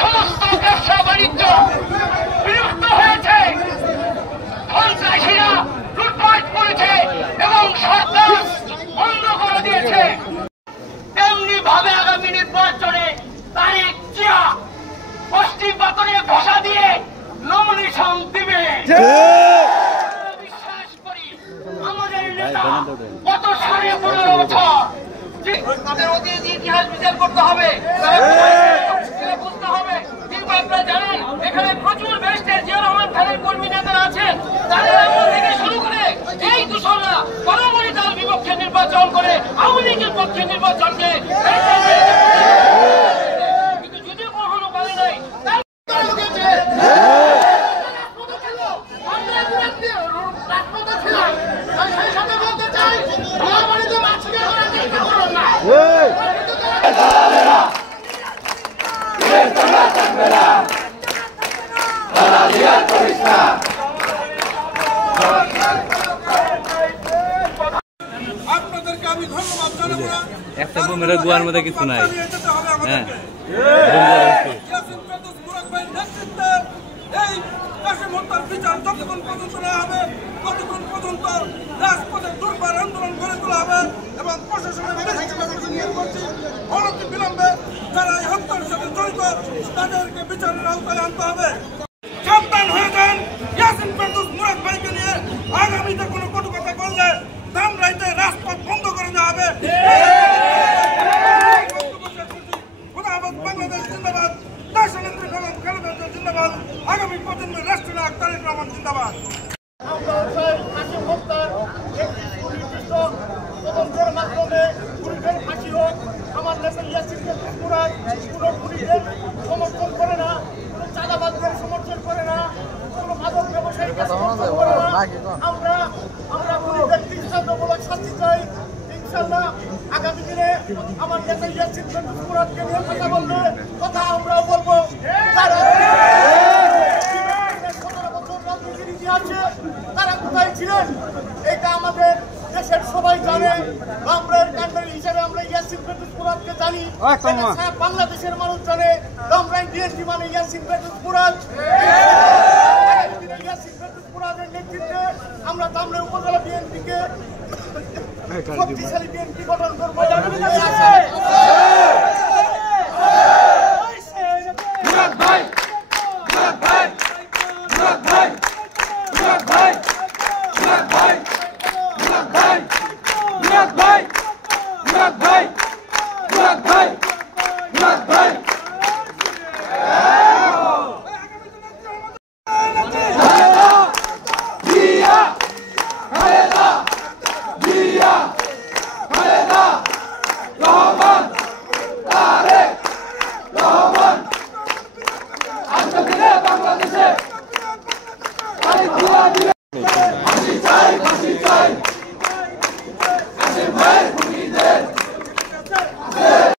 সমস্ত ব্যবসা বাণিজ্য বিলুপ্ত হয়েছে, সন্ত্রাসীরা লুটপাট করেছে এবং সরকার বন্ধ করে দিয়েছে। তেমনি ভাবে আগামী নির্বাচনে তারিখ জিয়া পশ্চিম পাথরে ঘষা দিয়ে নমিনেশন দিবে। বিশ্বাস করি আমাদের নেতা কত সাড়ে 15 বছর তাদের অতীত ইতিহাস বিচার করতে হবে, বুঝতে হবে। কিন্তু আপনারা জানেন এখানে প্রচুর বেস্টের জিয়া রহমান খানের কর্মী নেতারা আছেন, তাদের আমল থেকে শুরু করে এই দূষণরা বরাবরই তার বিপক্ষে নির্বাচন করে আওয়ামী লীগের পক্ষে নির্বাচনকে কিন্তু যদিও কখনো বলে নাই আপনাদেরকে আমি ধন্যবাদ জানাবো। একটা বোমের গুয়ার মধ্যে কিছু নাই। হ্যাঁ এই কাশিম হত্যার বিচার যতক্ষণ পর্যন্ত না হবে ততক্ষণ পর্যন্ত রাজপথে দুর্বার আন্দোলন গড়ে তোলা হবে এবং প্রশাসনের অনতি বিলম্বে যারা এই হত্যার সাথে জড়িত তাদেরকে বিচারের আওতায় আনতে হবে। সাবধান হয়ে যান, ইয়াসিন ফেরদৌস মুরাদ ভাইকে নিয়ে আগামীতে কোনো কটু কথা বললে ধামরাইতে রাজপথ বন্ধ করে দেওয়া হবে। বাংলাদেশ জিন্দাবাদ, দেশনেত্রী বেগম খালেদা জিয়া জিন্দাবাদ, আগামী প্রজন্মের রাষ্ট্রনায়ক তারেক রহমান জিন্দাবাদ। কাশিম হত্যার একটি সুনির্দিষ্ট তদন্তের মাধ্যমে খুনিদের ফাঁসি হোক। আমার নেতা ইয়াসিন ফেরদৌস মুরাদ কোনো খুনিদের সমর্থন করে না, কোনো চাঁদাবাজদের সমর্থন করে না, কোনো মাদক ব্যবসায়ীকে সমর্থন করে না। আমরা খুনিদের দৃষ্টান্তমূলক শাস্তি চাই। ইনশাআল্লাহ আগামী দিনে আমার নেতা ইয়াসিন ফেরদৌস মুরাদকে নিয়ে কথা বলবে, কথা আমরাও বলবো। 17 বছর রাজনীতির ইতিহাসে তারা কোথায় ছিলেন এটা আমাদের দেশের সবাই জানে। রামরায়ের কান্ডারি হিসেবে আমরা ইয়াসিন ফেরদৌস মুরাদকে জানি, বাংলাদেশের মানুষ জানে রামরায় ডিএসপি মানে ইয়াসিন ফেরদৌস মুরাদ।